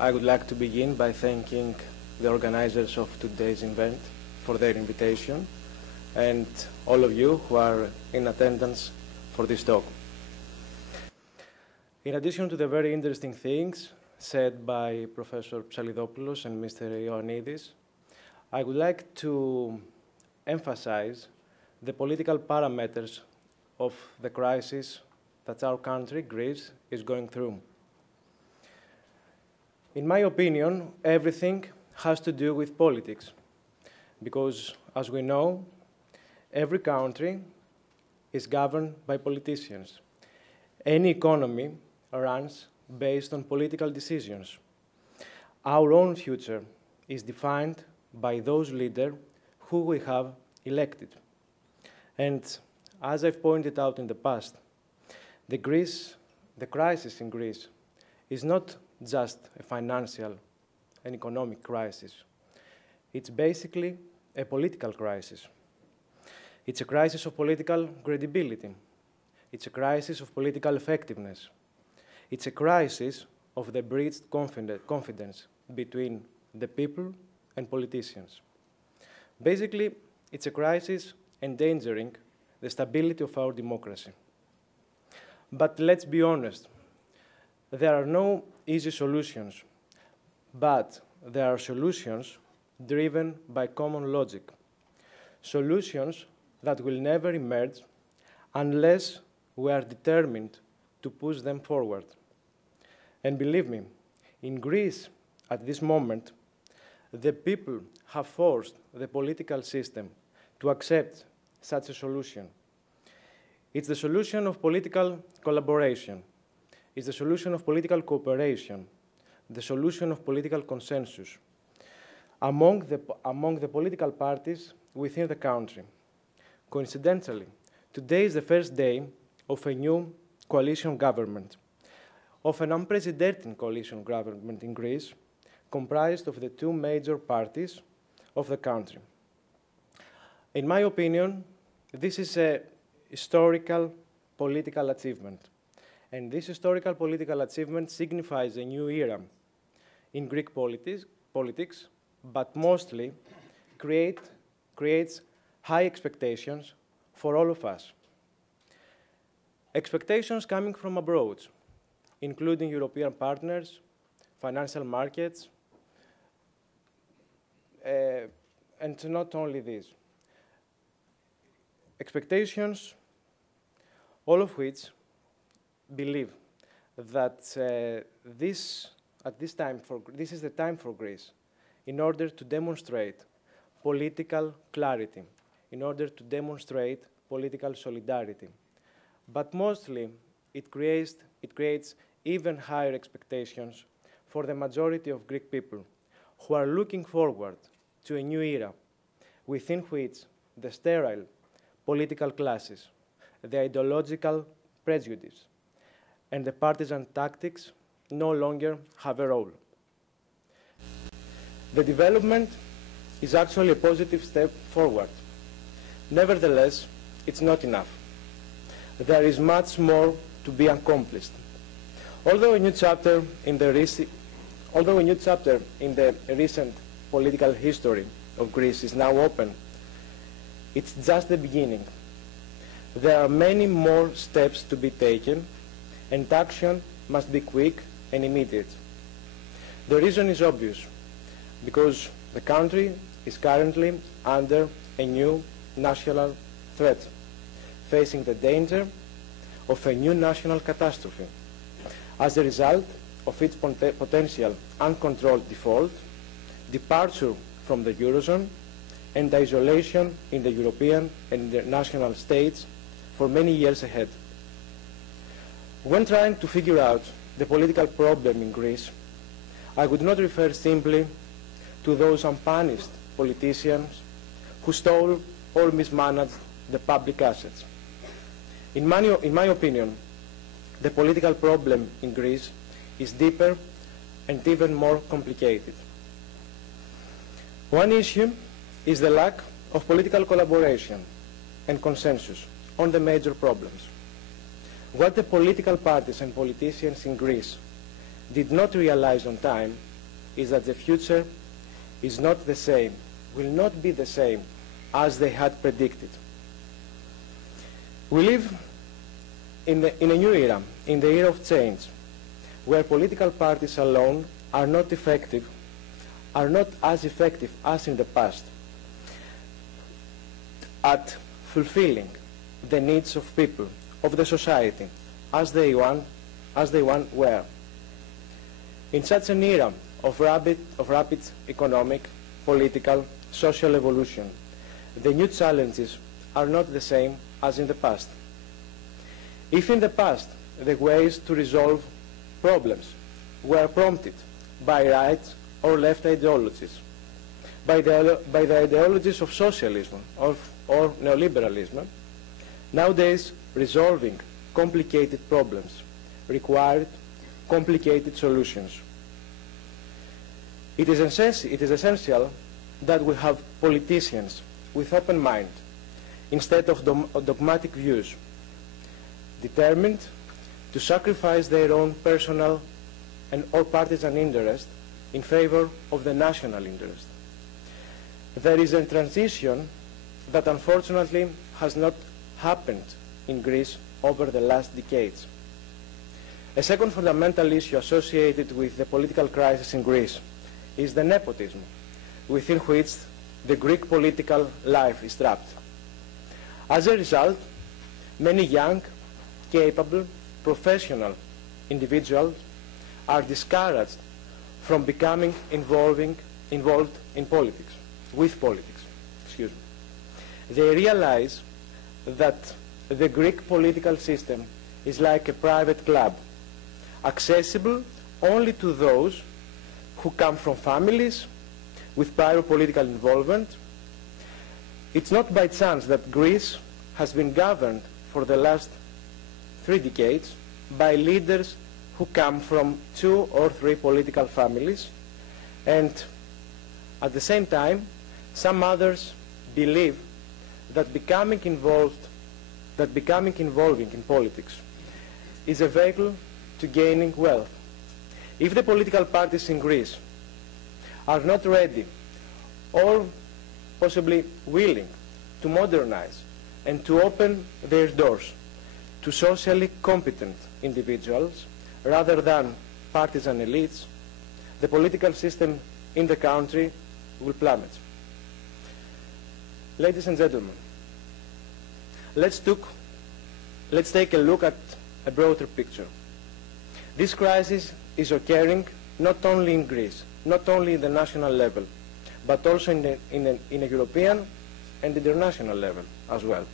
I would like to begin by thanking the organizers of today's event for their invitation and all of you who are in attendance for this talk. In addition to the very interesting things said by Professor Psalidopoulos and Mr. Ioannidis, I would like to emphasize the political parameters of the crisis that our country, Greece, is going through. In my opinion, everything has to do with politics, because, as we know, every country is governed by politicians. Any economy runs based on political decisions. Our own future is defined by those leaders who we have elected. And as I've pointed out in the past, the crisis in Greece is not just a financial and economic crisis. It's basically a political crisis. It's a crisis of political credibility. It's a crisis of political effectiveness. It's a crisis of the breached confidence between the people and politicians. Basically, it's a crisis endangering the stability of our democracy. But let's be honest, there are no easy solutions, but there are solutions driven by common logic. Solutions that will never emerge unless we are determined to push them forward. And believe me, in Greece, at this moment, the people have forced the political system to accept such a solution. It's the solution of political collaboration. It's the solution of political cooperation, the solution of political consensus among the political parties within the country. Coincidentally, today is the first day of a new coalition government, of an unprecedented coalition government in Greece, comprised of the two major parties of the country. In my opinion, this is a historical political achievement. And this historical political achievement signifies a new era in Greek politics, but mostly creates high expectations for all of us. Expectations coming from abroad, including European partners, financial markets, and not only this. Expectations, all of which believe that this is the time for Greece in order to demonstrate political clarity, in order to demonstrate political solidarity. But mostly, it creates even higher expectations for the majority of Greek people who are looking forward to a new era within which the sterile political classes, the ideological prejudice, and the partisan tactics no longer have a role. The development is actually a positive step forward. Nevertheless, it's not enough. There is much more to be accomplished. Although a new chapter in the recent political history of Greece is now open, it's just the beginning. There are many more steps to be taken, and action must be quick and immediate. The reason is obvious, because the country is currently under a new national threat, facing the danger of a new national catastrophe as a result of its potential uncontrolled default, departure from the Eurozone, and isolation in the European and international states for many years ahead. When trying to figure out the political problem in Greece, I would not refer simply to those unpunished politicians who stole or mismanaged the public assets. In my opinion, the political problem in Greece is deeper and even more complicated. One issue is the lack of political collaboration and consensus on the major problems. What the political parties and politicians in Greece did not realize on time is that the future is not the same, will not be the same as they had predicted. We live in a new era, in the era of change, where political parties alone are not effective, are not as effective as in the past at fulfilling the needs of people, of the society, as they once were. In such an era of rapid economic, political, social evolution, the new challenges are not the same as in the past. If in the past the ways to resolve problems were prompted by right or left ideologies, by the ideologies of socialism or neoliberalism, nowadays resolving complicated problems required complicated solutions. It is essential that we have politicians with open mind instead of dogmatic views, determined to sacrifice their own personal or partisan interest in favor of the national interest. There is a transition that unfortunately has not happened in Greece over the last decades. A second fundamental issue associated with the political crisis in Greece is the nepotism within which the Greek political life is trapped. As a result, many young, capable, professional individuals are discouraged from becoming involved in politics, with politics. Excuse me. They realize that the Greek political system is like a private club, accessible only to those who come from families with prior political involvement. It's not by chance that Greece has been governed for the last 3 decades by leaders who come from 2 or 3 political families, and at the same time, some others believe that becoming involving in politics is a vehicle to gaining wealth. If the political parties in Greece are not ready or possibly willing to modernize and to open their doors to socially competent individuals rather than partisan elites, the political system in the country will plummet. Ladies and gentlemen, let's take a look at a broader picture. This crisis is occurring not only in Greece, not only in the national level, but also in a European and international level as well.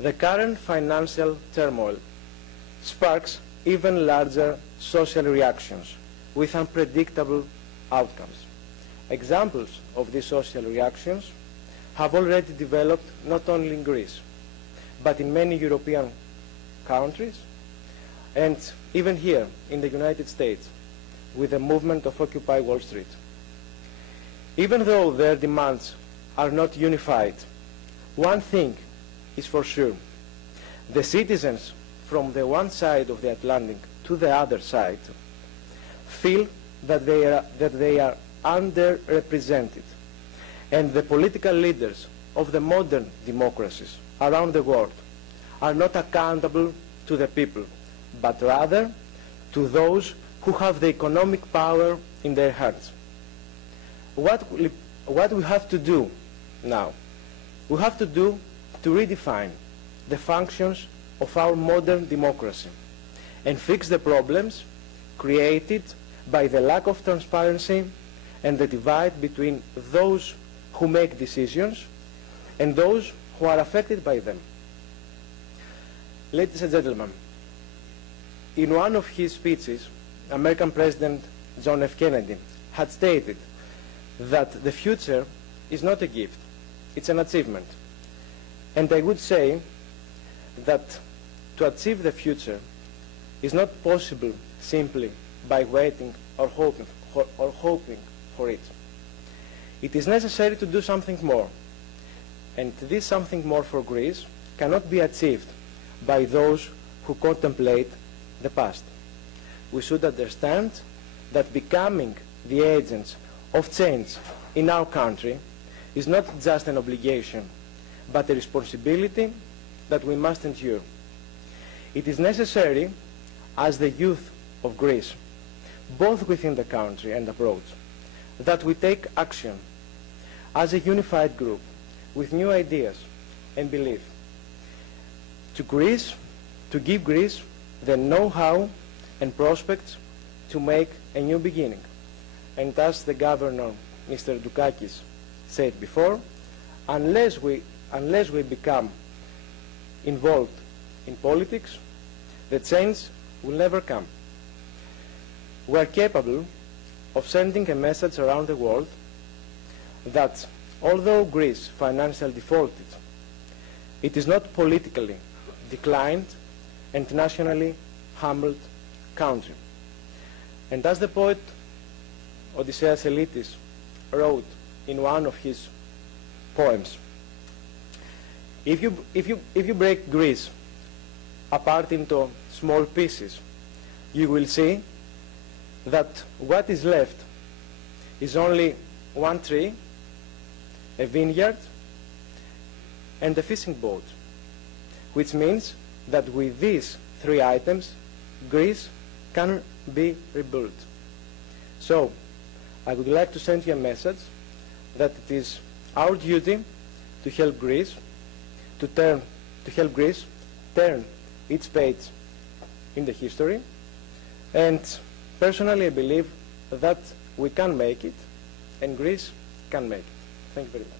The current financial turmoil sparks even larger social reactions with unpredictable outcomes. Examples of these social reactions have already developed not only in Greece, but in many European countries, and even here in the United States with the movement of Occupy Wall Street. Even though their demands are not unified, one thing is for sure: the citizens from the one side of the Atlantic to the other side feel that they are underrepresented, and the political leaders of the modern democracies around the world are not accountable to the people, but rather to those who have the economic power in their hands. What we have to do now? We have to redefine the functions of our modern democracy and fix the problems created by the lack of transparency and the divide between those who make decisions and those who are affected by them. Ladies and gentlemen, in one of his speeches, American President John F. Kennedy had stated that the future is not a gift, it's an achievement. And I would say that to achieve the future is not possible simply by waiting or hoping for it. It is necessary to do something more. And this something more for Greece cannot be achieved by those who contemplate the past. We should understand that becoming the agents of change in our country is not just an obligation, but a responsibility that we must endure. It is necessary as the youth of Greece, both within the country and abroad, that we take action as a unified group with new ideas and belief to give Greece the know-how and prospects to make a new beginning. And as the governor, Mr. Dukakis, said before, unless we become involved in politics, the change will never come. We are capable of sending a message around the world that although Greece financially defaulted, it is not politically declined and nationally humbled country. And as the poet Odysseus Elitis wrote in one of his poems, if you break Greece apart into small pieces, you will see that what is left is only one tree, a vineyard, and a fishing boat, which means that with these three items, Greece can be rebuilt. So, I would like to send you a message that it is our duty to help Greece, turn its page in the history, and personally I believe that we can make it, and Greece can make it. Thank you very much.